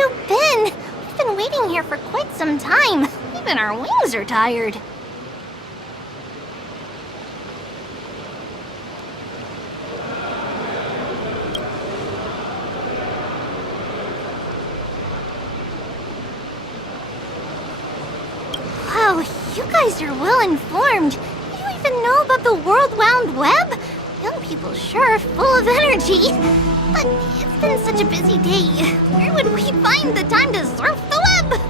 you been? We've been waiting here for quite some time. Even our wings are tired. Wow, you guys are well informed. You even know about the World Wound Web? Young people sure are full of energy. But it's been such a busy day. Where would we find the time to surf the web?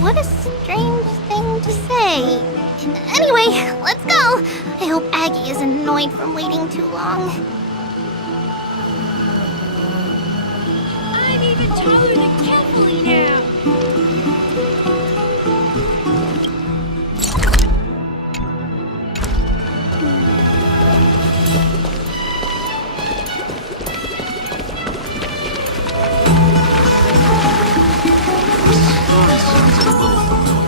What a strange thing to say. Anyway, let's go. I hope Aggie isn't annoyed from waiting too long. I'm even taller than Kefali now. Story sounds a little familiar.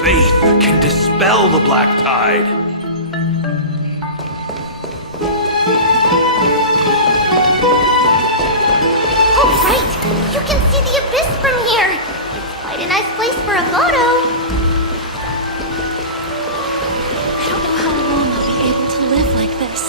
Faith can dispel the black tide. Oh, right! You can see the abyss from here. It's quite a nice place for a photo. I don't know how long I'll be able to live like this.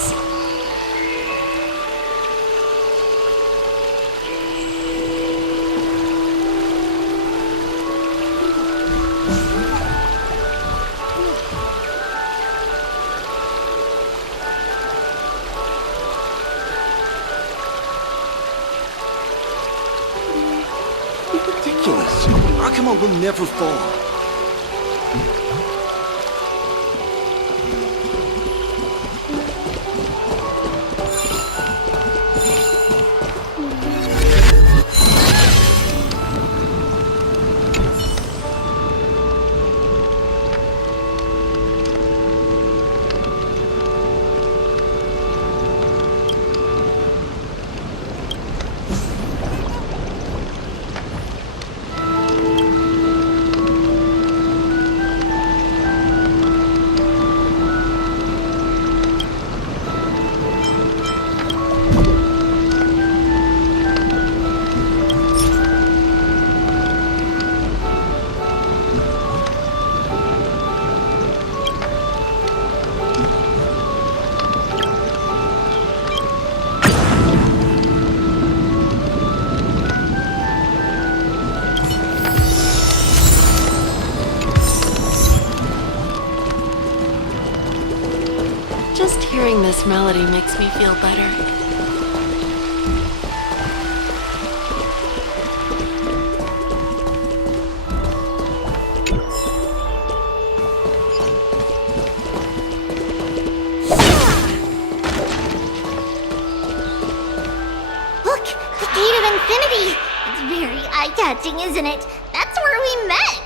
Ridiculous. Akuma will never fall. Just hearing this melody makes me feel better. Look, the Gate of Infinity. It's very eye-catching, isn't it? That's where we met.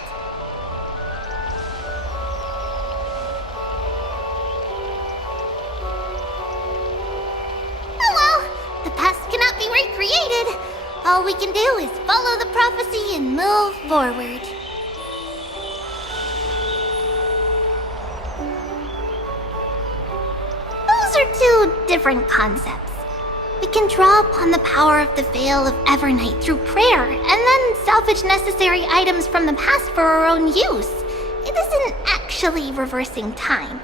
Oh well, the past cannot be recreated. All we can do is follow the prophecy and move forward. Those are two different concepts. We can draw upon the power of the Veil of Evernight through prayer, and then salvage necessary items from the past for our own use. It isn't actually reversing time.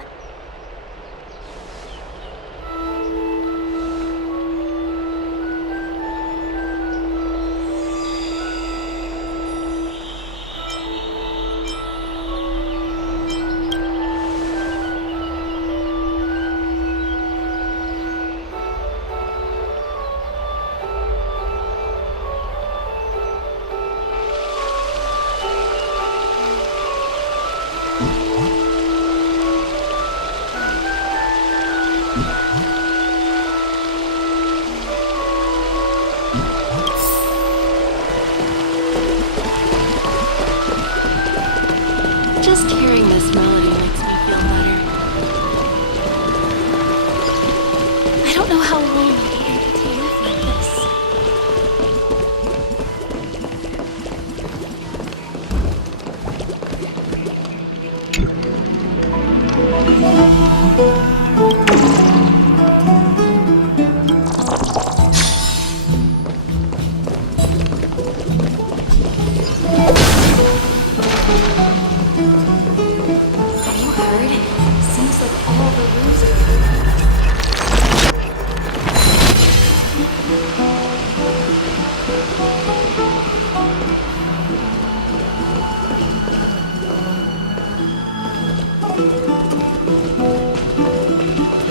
Hearing this melody makes me feel better. I don't know how long I'll be able to live like this. Have you heard? Seems like all the rooms are...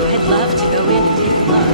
I'd love to go in and take a look.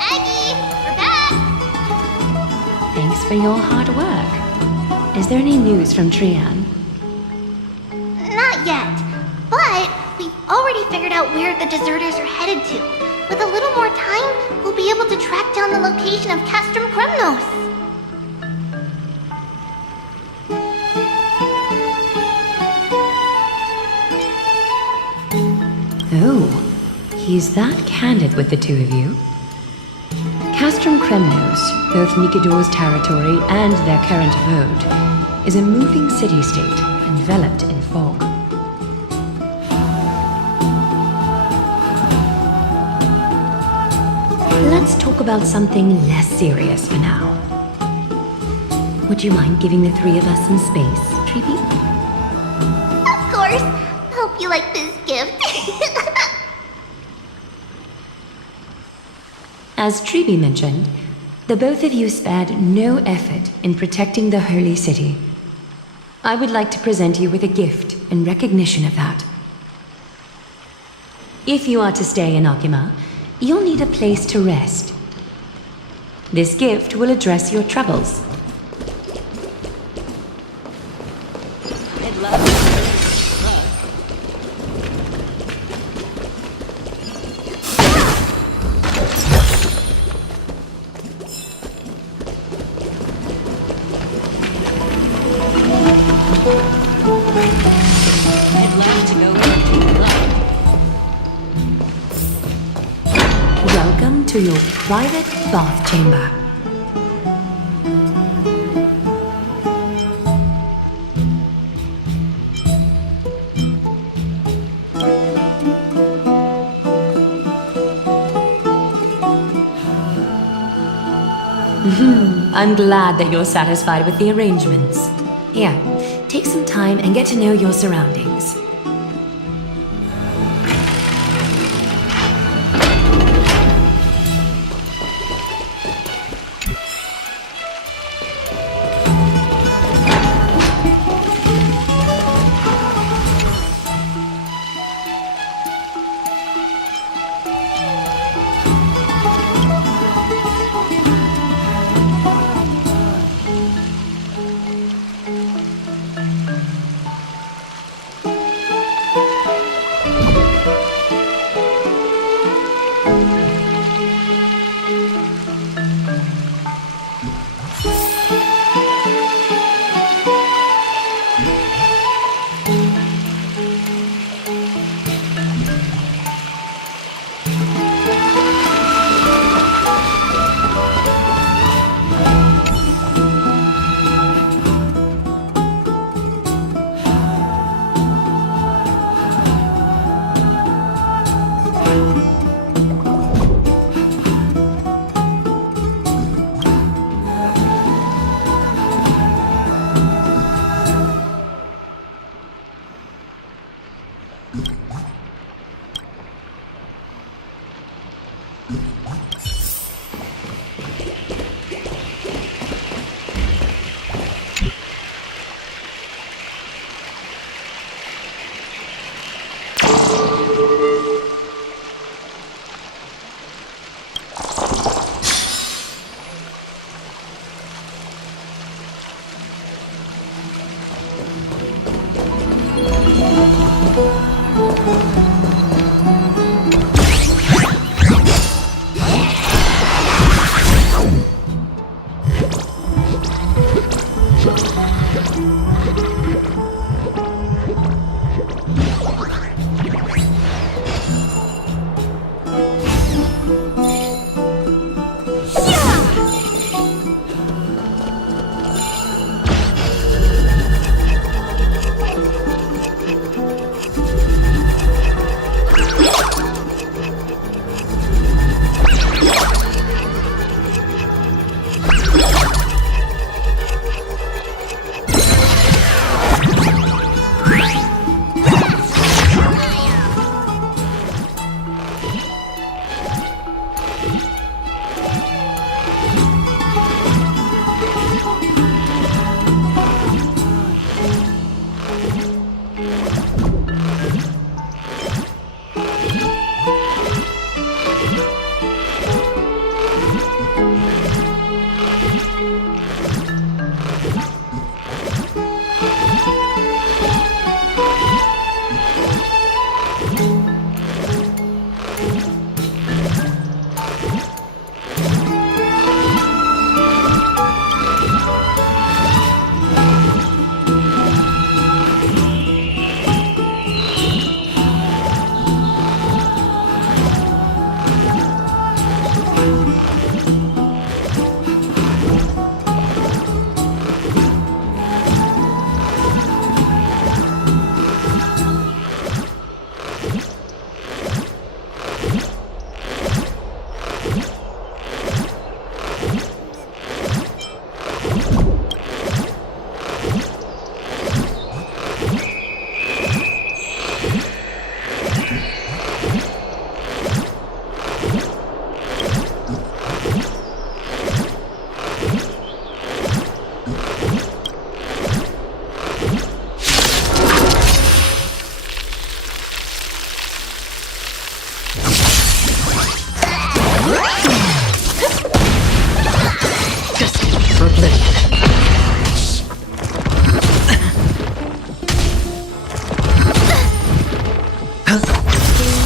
Aggie, we're back! Thanks for your hard work. Is there any news from Trian? Not yet, but we've already figured out where the deserters are headed to. With a little more time, we'll be able to track down the location of Castrum Kremnos. Oh, he's that candid with the two of you. Castrum Kremnos, both Nikidor's territory and their current abode, is a moving city-state enveloped in fog. Let's talk about something less serious for now. Would you mind giving the three of us some space, Treepy? Of course. Hope you like this gift. As Treepy mentioned, the both of you spared no effort in protecting the holy city. I would like to present you with a gift in recognition of that. If you are to stay in Akima, you'll need a place to rest. This gift will address your troubles. I'd love to go in and take a look. I'd love to go in and take a look. Welcome to your private bath chamber. I'm glad that you're satisfied with the arrangements. Here, take some time and get to know your surroundings.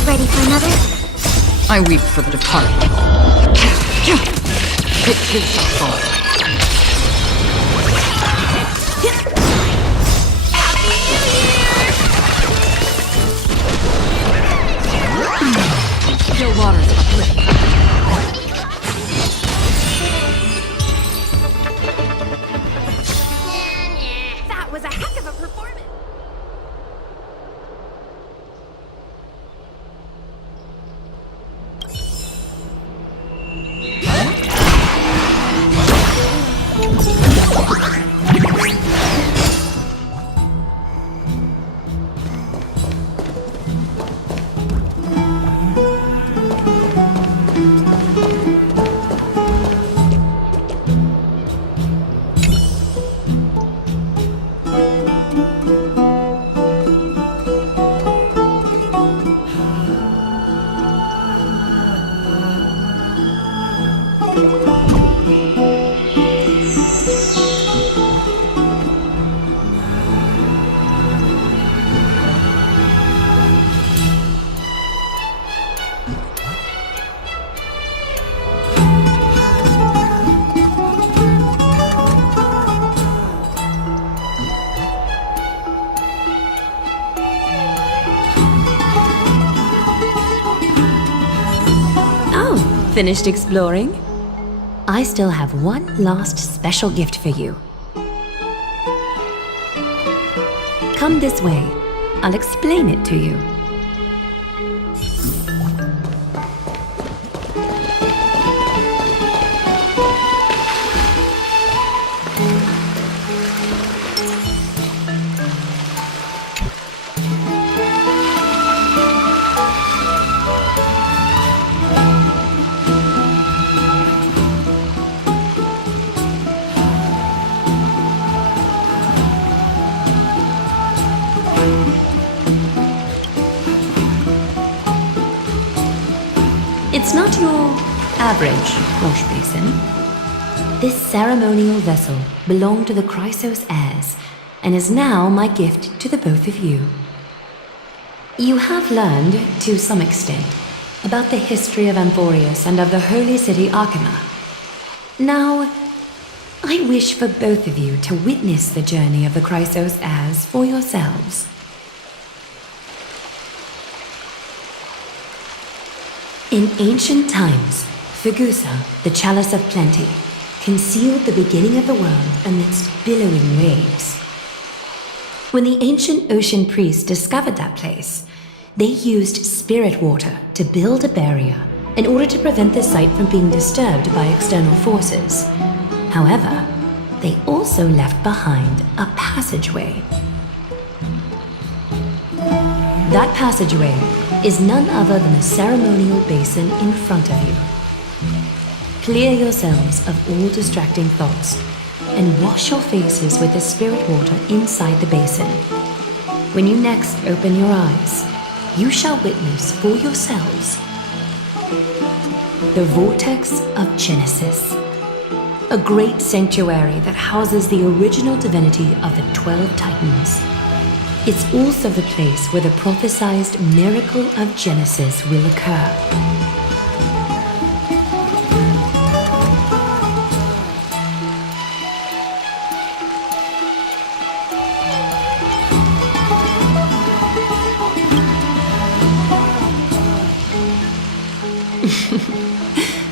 Ready for another? I weep for the departed. It is a fall. Still waters uplifting. That was a heck of a performance. Finished exploring? I still have one last special gift for you. Come this way. I'll explain it to you. It's not your average wash basin. This ceremonial vessel belonged to the Chrysos heirs and is now my gift to the both of you. You have learned, to some extent, about the history of Amphorius and of the holy city Archima. Now, I wish for both of you to witness the journey of the Chrysos as for yourselves. In ancient times, Fegusa, the Chalice of Plenty, concealed the beginning of the world amidst billowing waves. When the ancient ocean priests discovered that place, they used spirit water to build a barrier in order to prevent the site from being disturbed by external forces. However, they also left behind a passageway. That passageway is none other than the ceremonial basin in front of you. Clear yourselves of all distracting thoughts and wash your faces with the spirit water inside the basin. When you next open your eyes, you shall witness for yourselves the Vortex of Genesis, a great sanctuary that houses the original divinity of the 12 Titans. It's also the place where the prophesized miracle of Genesis will occur.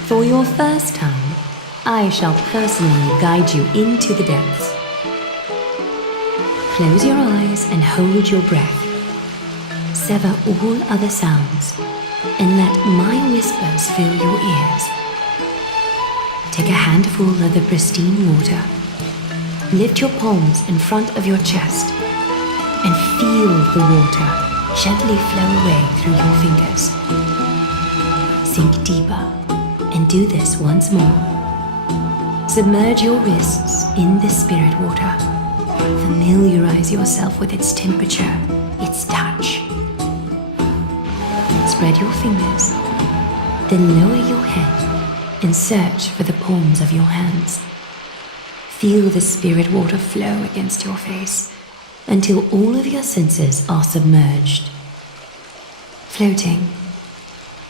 For your first time, I shall personally guide you into the depths. Close your eyes and hold your breath. Sever all other sounds and let my whispers fill your ears. Take a handful of the pristine water. Lift your palms in front of your chest and feel the water gently flow away through your fingers. Sink deeper and do this once more. Submerge your wrists in the spirit water. Familiarize yourself with its temperature, its touch. Spread your fingers, then lower your head and search for the palms of your hands. Feel the spirit water flow against your face until all of your senses are submerged. Floating,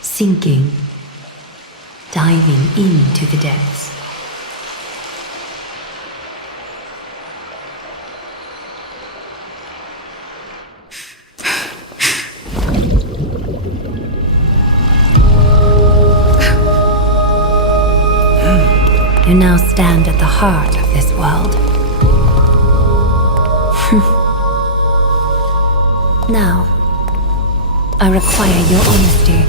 sinking, diving into the depths. You now stand at the heart of this world. Now, I require your honesty.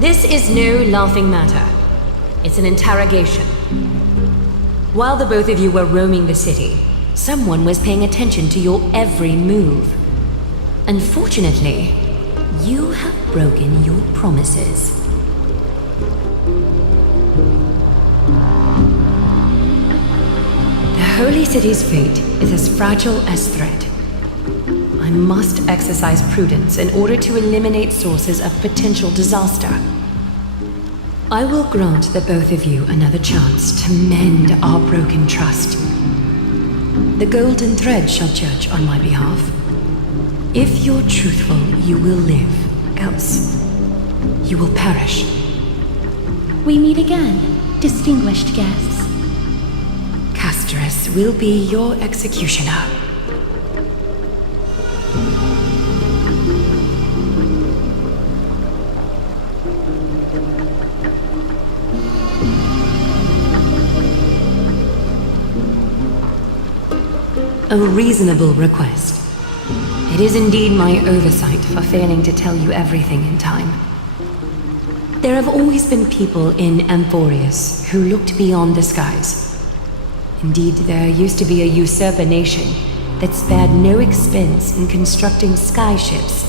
This is no laughing matter. It's an interrogation. While the both of you were roaming the city, someone was paying attention to your every move. Unfortunately, you have broken your promises. The Holy City's fate is as fragile as threat. I must exercise prudence in order to eliminate sources of potential disaster. I will grant the both of you another chance to mend our broken trust. The golden thread shall judge on my behalf. If you're truthful, you will live, else you will perish. We meet again, distinguished guests. Castrus will be your executioner. A reasonable request. It is indeed my oversight for failing to tell you everything in time. There have always been people in Amphorius who looked beyond the skies. Indeed, there used to be a usurper nation that spared no expense in constructing skyships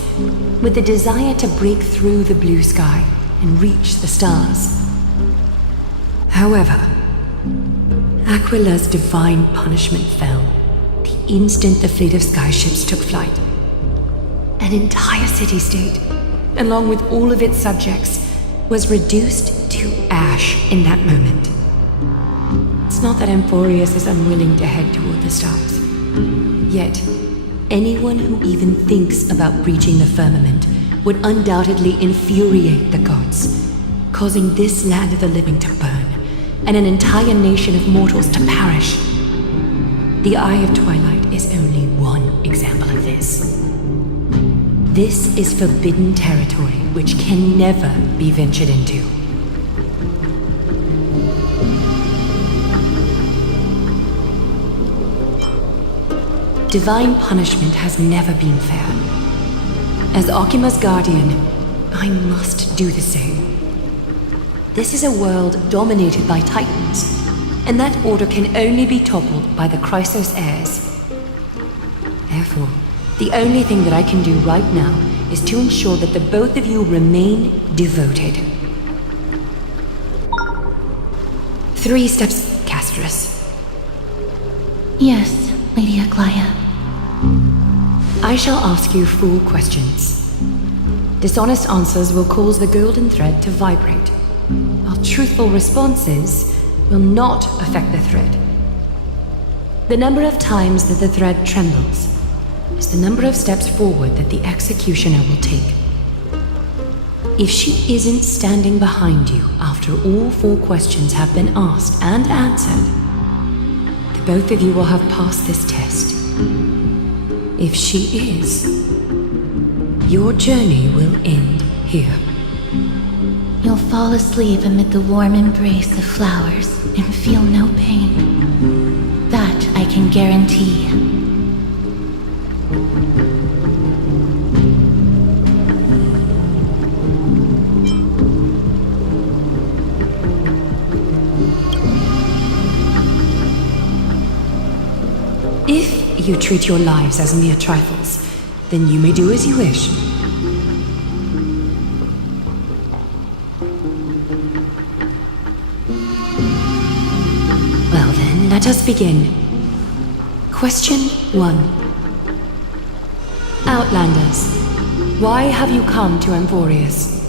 with the desire to break through the blue sky and reach the stars. However, Aquila's divine punishment fell, the instant the fleet of skyships took flight. An entire city-state, along with all of its subjects, was reduced to ash in that moment. It's not that Amphorius is unwilling to head toward the stars. Yet, anyone who even thinks about breaching the firmament would undoubtedly infuriate the gods, causing this land of the living to burn, and an entire nation of mortals to perish. The Eye of Twilight is only one example of this. This is forbidden territory which can never be ventured into. Divine punishment has never been fair. As Okima's guardian, I must do the same. This is a world dominated by titans, and that order can only be toppled by the Chrysos heirs. Therefore, the only thing that I can do right now is to ensure that the both of you remain devoted. 3 steps, Castrus. Yes, Lady Aglaia. I shall ask you 4 questions. Dishonest answers will cause the golden thread to vibrate, while truthful responses will not affect the thread. The number of times that the thread trembles is the number of steps forward that the executioner will take. If she isn't standing behind you after all 4 questions have been asked and answered, the both of you will have passed this test. If she is, your journey will end here. You'll fall asleep amid the warm embrace of flowers and feel no pain. That I can guarantee. If you treat your lives as mere trifles, then you may do as you wish. Well then, let us begin. Question 1. Outlanders, why have you come to Amphorius?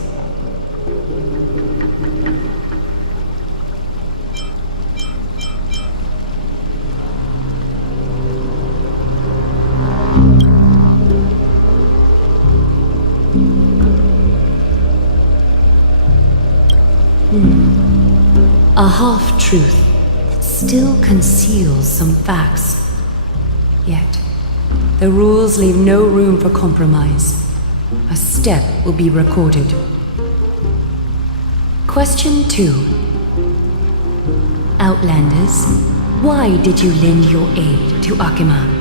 A half-truth that still conceals some facts. Yet, the rules leave no room for compromise. A step will be recorded. Question 2. Outlanders, why did you lend your aid to Akima?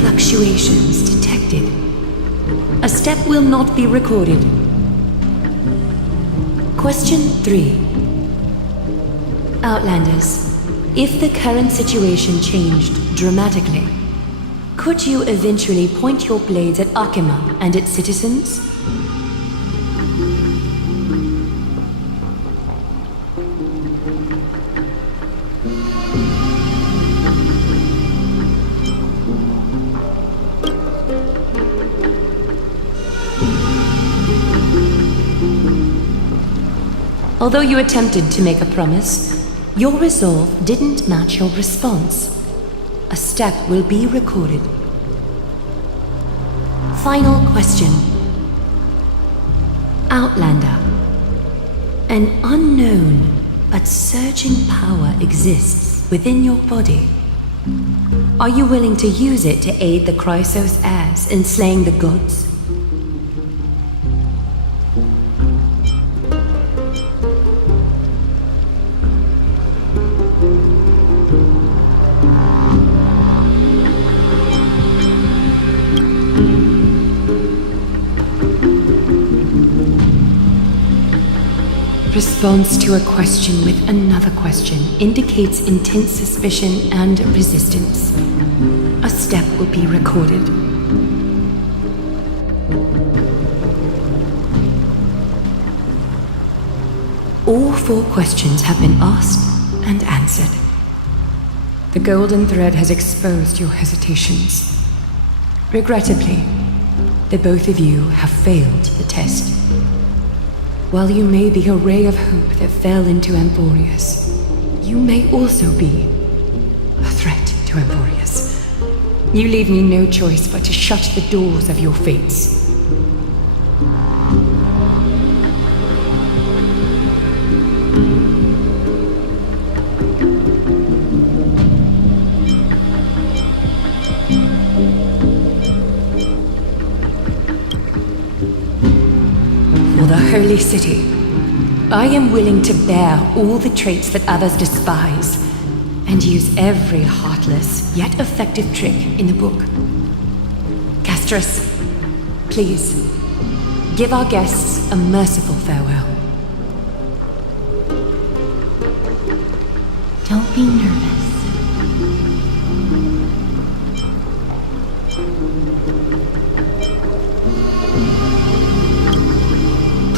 Fluctuations detected. A step will not be recorded. Question 3. Outlanders, if the current situation changed dramatically, could you eventually point your blades at Akima and its citizens? Although you attempted to make a promise, your resolve didn't match your response. A step will be recorded. Final question. Outlander. An unknown but surging power exists within your body. Are you willing to use it to aid the Chrysos heirs in slaying the gods? response to a question with another question indicates intense suspicion and resistance, a step will be recorded. All 4 questions have been asked and answered. The golden thread has exposed your hesitations. Regrettably, the both of you have failed the test. While you may be a ray of hope that fell into Emporius, you may also be a threat to Emporius. You leave me no choice but to shut the doors of your fates. For the Holy City, I am willing to bear all the traits that others despise, and use every heartless yet effective trick in the book. Castris, please, give our guests a merciful farewell. Don't be nervous.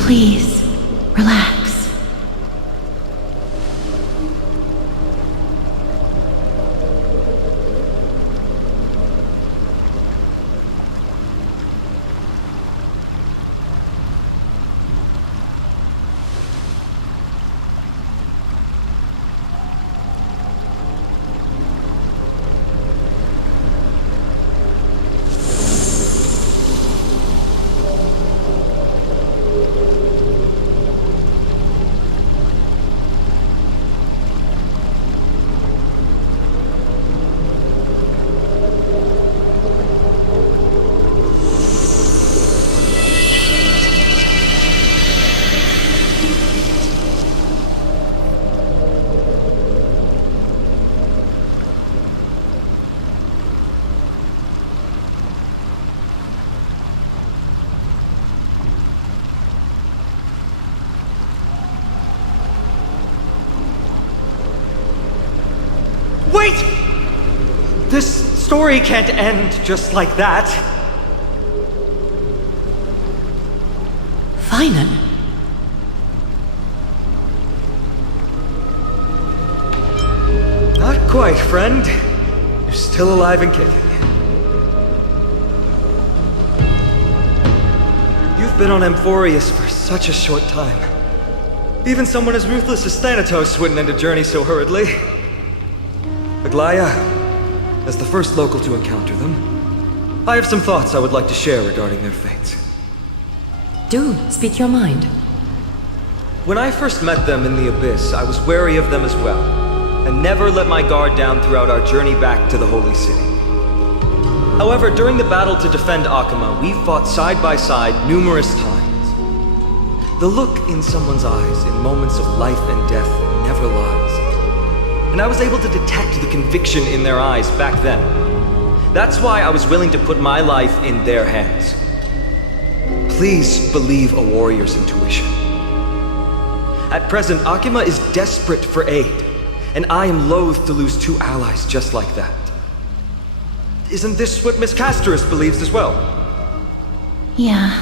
Please, relax. Wait! This story can't end just like that. Finan? Not quite, friend. You're still alive and kicking. You've been on Emporius for such a short time. Even someone as ruthless as Thanatos wouldn't end a journey so hurriedly. Aglaya, as the first local to encounter them, I have some thoughts I would like to share regarding their fates. Do speak your mind. When I first met them in the Abyss, I was wary of them as well, and never let my guard down throughout our journey back to the Holy City. However, during the battle to defend Akama, we fought side by side numerous times. The look in someone's eyes in moments of life and death never lies. And I was able to detect the conviction in their eyes back then. That's why I was willing to put my life in their hands. Please believe a warrior's intuition. At present, Akima is desperate for aid, and I am loath to lose 2 allies just like that. Isn't this what Miss Castoris believes as well? Yeah.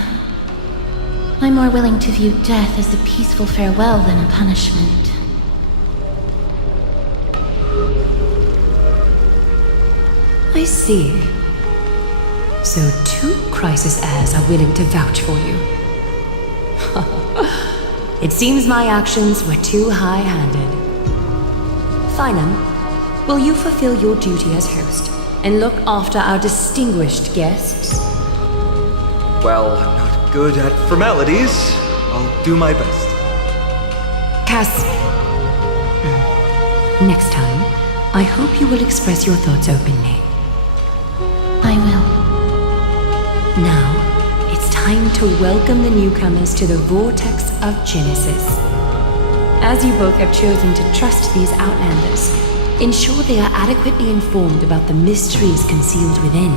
I'm more willing to view death as a peaceful farewell than a punishment. I see. So 2 crisis heirs are willing to vouch for you. It seems my actions were too high-handed. Finan, will you fulfill your duty as host and look after our distinguished guests? Well, I'm not good at formalities. I'll do my best. Cass, next time, I hope you will express your thoughts openly. I will. Now, it's time to welcome the newcomers to the Vortex of Genesis. As you both have chosen to trust these Outlanders, ensure they are adequately informed about the mysteries concealed within.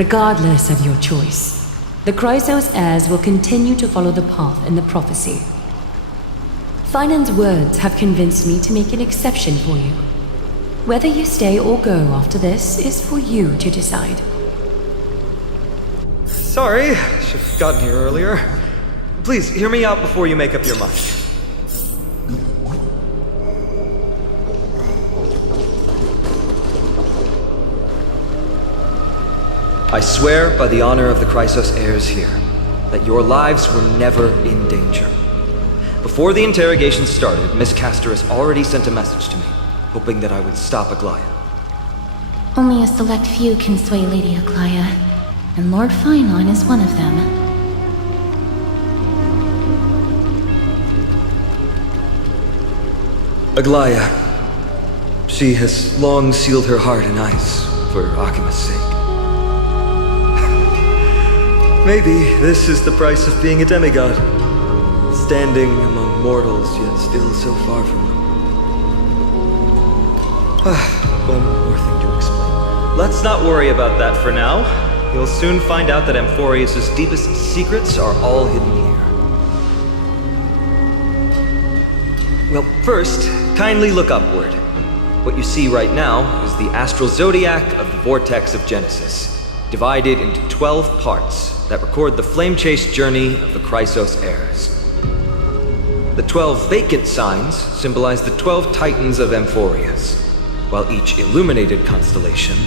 Regardless of your choice, the Chrysos heirs will continue to follow the path in the prophecy. Finan's words have convinced me to make an exception for you. Whether you stay or go after this is for you to decide. Sorry, should have gotten here earlier. Please, hear me out before you make up your mind. I swear by the honor of the Chrysos heirs here, that your lives were never in danger. Before the interrogation started, Miss Castor has already sent a message to me, hoping that I would stop Aglaya. Only a select few can sway Lady Aglaya, and Lord Feinon is one of them. Aglaya. She has long sealed her heart in ice, for Akima's sake. Maybe this is the price of being a demigod. Standing among mortals, yet still so far from them. One more thing to explain. Let's not worry about that for now. You'll soon find out that Amphorius' deepest secrets are all hidden here. Well, first, kindly look upward. What you see right now is the astral zodiac of the Vortex of Genesis, divided into 12 parts that record the flame-chased journey of the Chrysos heirs. The 12 vacant signs symbolize the 12 titans of Amphorius, while each illuminated constellation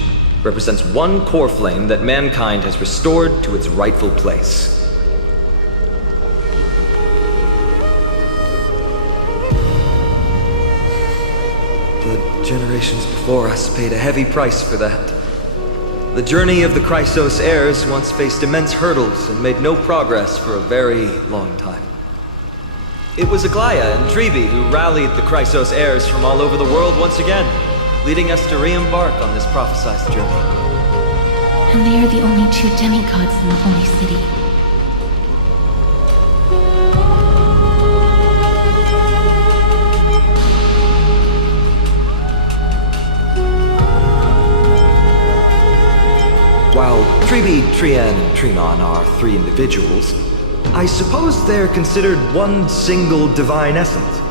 represents one core flame that mankind has restored to its rightful place. The generations before us paid a heavy price for that. The journey of the Chrysos heirs once faced immense hurdles and made no progress for a very long time. It was Aglaya and Trebi who rallied the Chrysos heirs from all over the world once again, leading us to re-embark on this prophesized journey. And they are the only two demigods in the Holy City. While Trebi, Trian, and Trinon are three individuals, I suppose they're considered one single divine essence.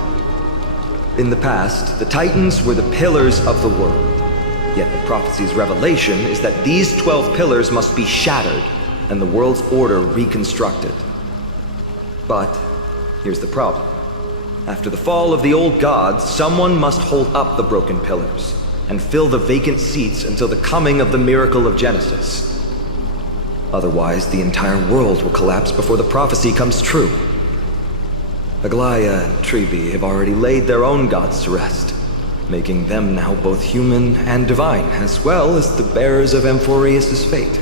In the past, the Titans were the pillars of the world. Yet the prophecy's revelation is that these 12 pillars must be shattered and the world's order reconstructed. But here's the problem. After the fall of the old gods, someone must hold up the broken pillars and fill the vacant seats until the coming of the miracle of Genesis. Otherwise, the entire world will collapse before the prophecy comes true. Aglaya and Trebi have already laid their own gods to rest, making them now both human and divine, as well as the bearers of Amphorius' fate.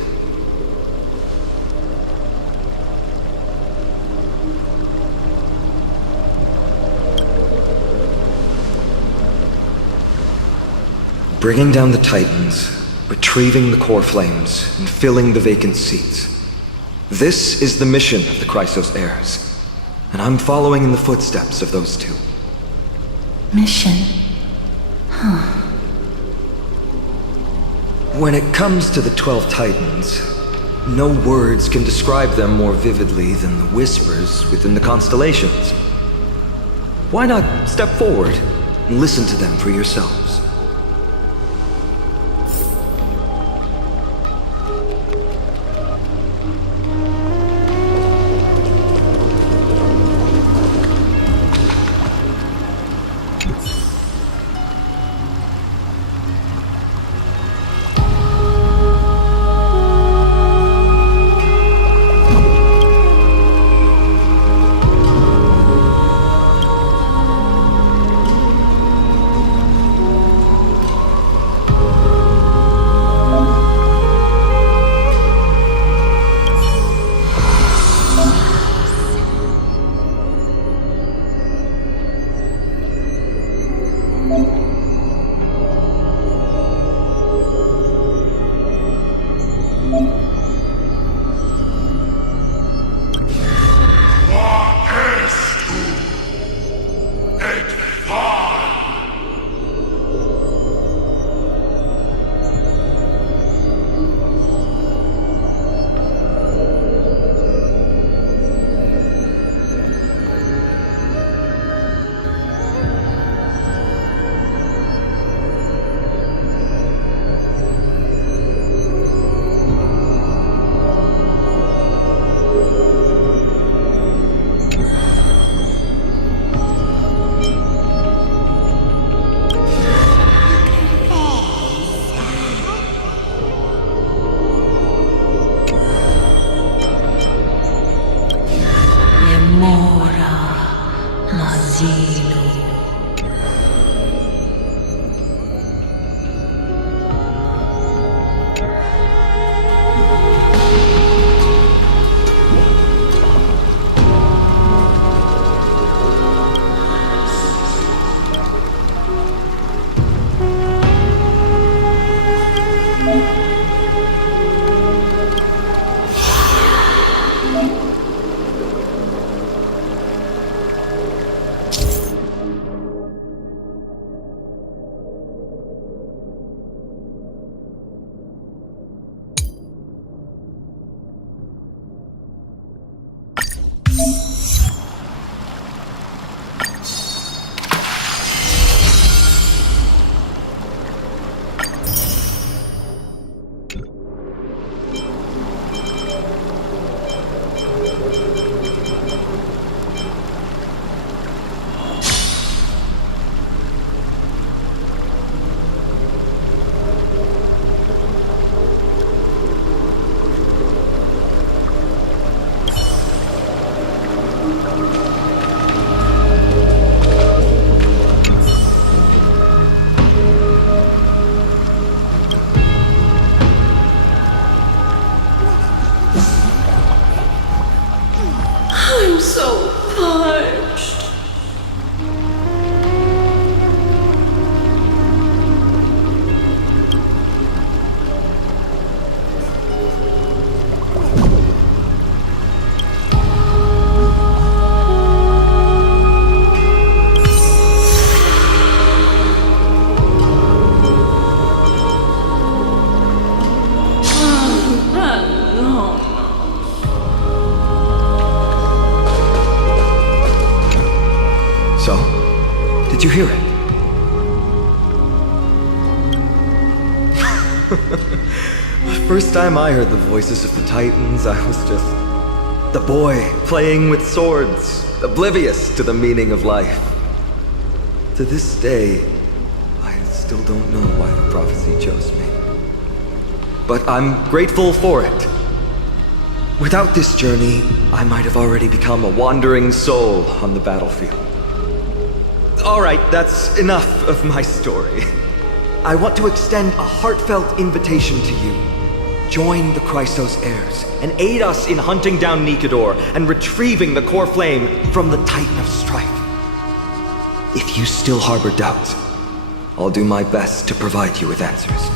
Bringing down the Titans, retrieving the core flames, and filling the vacant seats. This is the mission of the Chrysos heirs, and I'm following in the footsteps of those two. Mission. When it comes to the 12 Titans, no words can describe them more vividly than the whispers within the constellations. Why not step forward and listen to them for yourselves? So, did you hear it? The first time I heard the voices of the Titans, I was just the boy playing with swords, oblivious to the meaning of life. To this day, I still don't know why the prophecy chose me. But I'm grateful for it. Without this journey, I might have already become a wandering soul on the battlefield. Alright, that's enough of my story. I want to extend a heartfelt invitation to you. Join the Chrysos heirs and aid us in hunting down Nikador and retrieving the core flame from the Titan of Strife. If you still harbor doubts, I'll do my best to provide you with answers.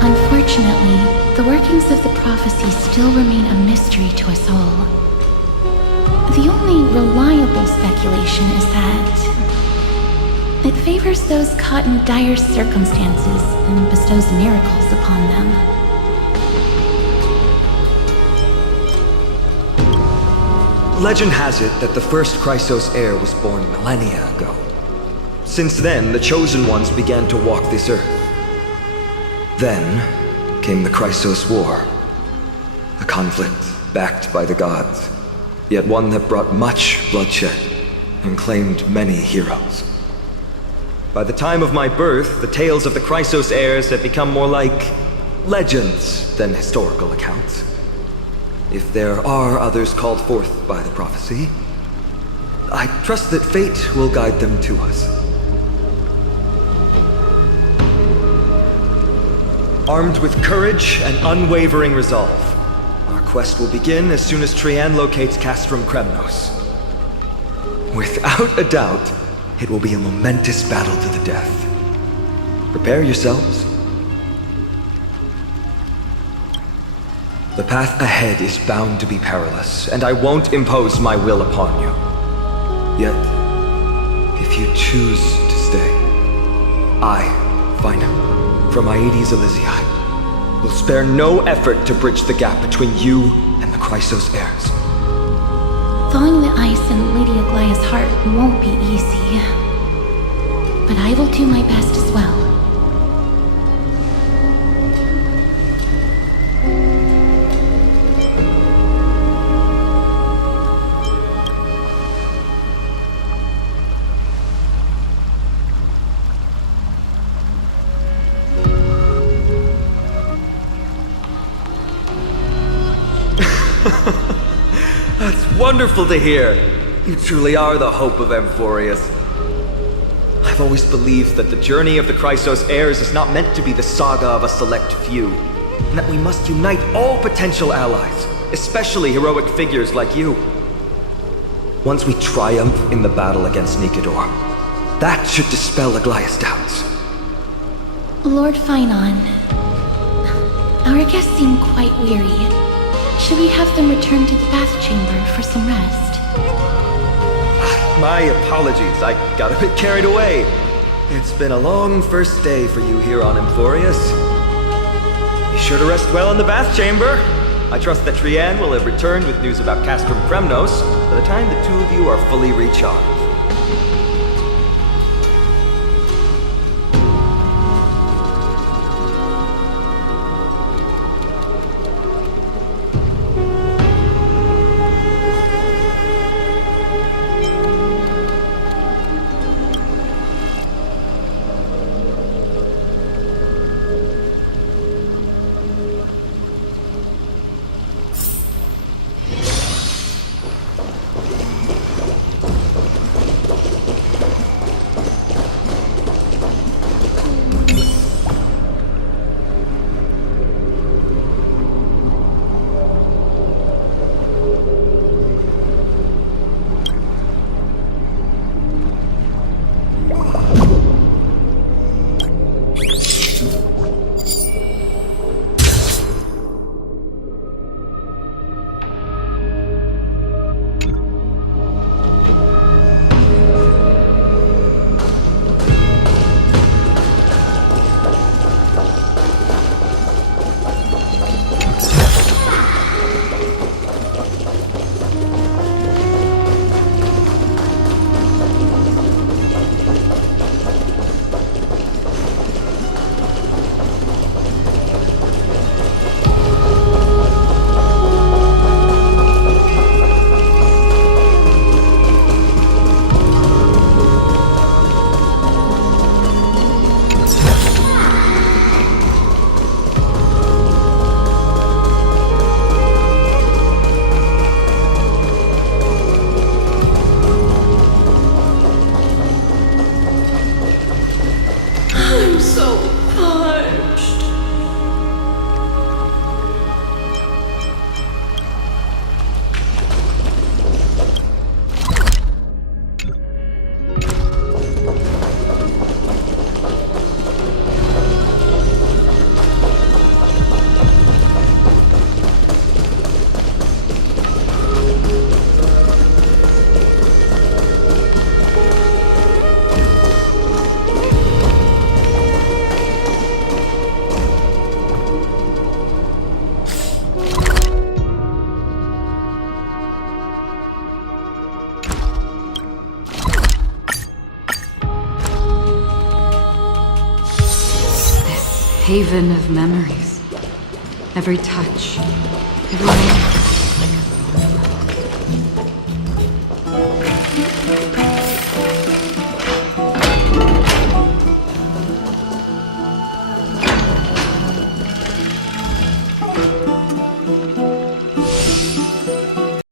Unfortunately, the workings of the prophecy still remain a mystery to us all. The only reliable speculation is that it favors those caught in dire circumstances and bestows miracles upon them. Legend has it that the first Chrysos heir was born millennia ago. Since then, the Chosen Ones began to walk this earth. Then came the Chrysos War, a conflict backed by the gods, yet one that brought much bloodshed and claimed many heroes. By the time of my birth, the tales of the Chrysos heirs had become more like legends than historical accounts. If there are others called forth by the prophecy, I trust that fate will guide them to us. Armed with courage and unwavering resolve, our quest will begin as soon as Trian locates Castrum Kremnos. Without a doubt, it will be a momentous battle to the death. Prepare yourselves. The path ahead is bound to be perilous, and I won't impose my will upon you. Yet, if you choose to stay, I, Fina, from Aedes Elysiae, will spare no effort to bridge the gap between you and the Chrysos heirs. Thawing the ice in Lady Aglaya's heart won't be easy, but I will do my best as well. That's wonderful to hear. You truly are the hope of Amphorius. I've always believed that the journey of the Chrysos heirs is not meant to be the saga of a select few, and that we must unite all potential allies, especially heroic figures like you. Once we triumph in the battle against Nikedor, that should dispel Aglaya's doubts. Lord Finon, our guests seem quite weary. Should we have them return to the bath chamber for some rest? My apologies, I got a bit carried away. It's been a long first day for you here on Amphorius. Be sure to rest well in the bath chamber. I trust that Trianne will have returned with news about Castrum Kremnos by the time the two of you are fully recharged. Haven of memories. Every touch, every moment.